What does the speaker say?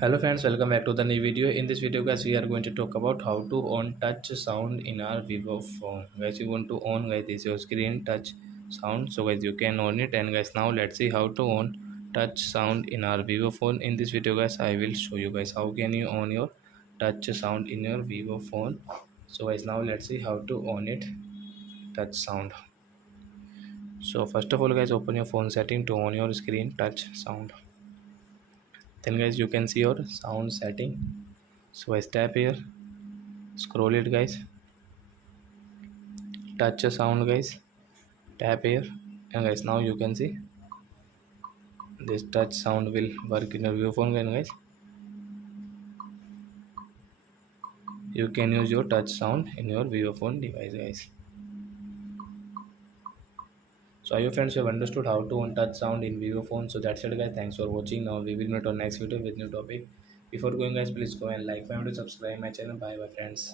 Hello friends, welcome back to the new video. In this video guys, we are going to talk about how to on touch sound in our Vivo phone. Guys, you want to on guys this is your screen touch sound. So guys, you can on it. And guys, now let's see how to on touch sound in our Vivo phone. In this video guys, I will show you guys how can you on your touch sound in your Vivo phone. So guys, now let's see how to on it touch sound. So first of all guys, open your phone setting to on your screen touch sound. Then guys, you can see your sound setting. So I tap here, scroll it guys, touch a sound guys, tap here, and guys now you can see this touch sound will work in your Vivo phone. And guys, you can use your touch sound in your Vivo phone device guys. So I hope friends you have understood how to on touch sound in Vivo phone. So that's it guys, thanks for watching. Now we will meet on next video with new topic. Before going guys, please go and like my video, subscribe my channel. Bye bye friends.